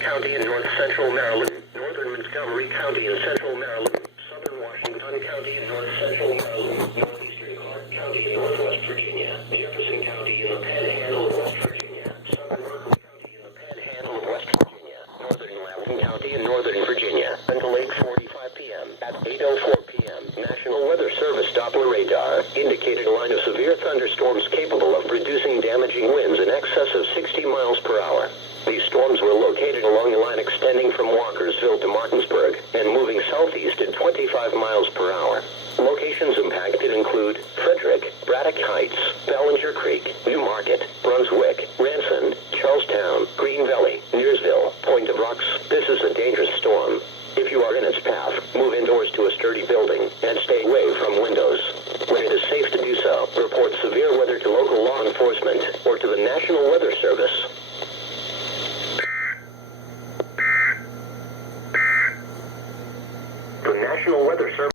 County in north central Maryland, northern Montgomery County in central Maryland, southern Washington County in north central Maryland, northeastern Clark County in northwest Virginia, Jefferson County in the Panhandle of West Virginia, southern Berkeley County in the Panhandle of West Virginia, northern Loudoun County in northern Virginia, until 8:45 p.m. At 8:04 p.m., National Weather Service Doppler radar indicated a line of severe thunderstorms capable of producing damaging winds in excess of 60 miles per hour. These storms were located along the line extending from Walkersville to Martinsburg and moving southeast at 25 miles per hour. Locations impacted include Frederick, Braddock Heights, Ballinger Creek, New Market, Brunswick, Ranson, Charlestown, Green Valley, Nearsville, Point of Rocks. This is a dangerous storm. If you are in its path, move indoors to a sturdy building and stay away from windows. When it is safe to do so, report severe weather to local law enforcement or to the National Weather Service.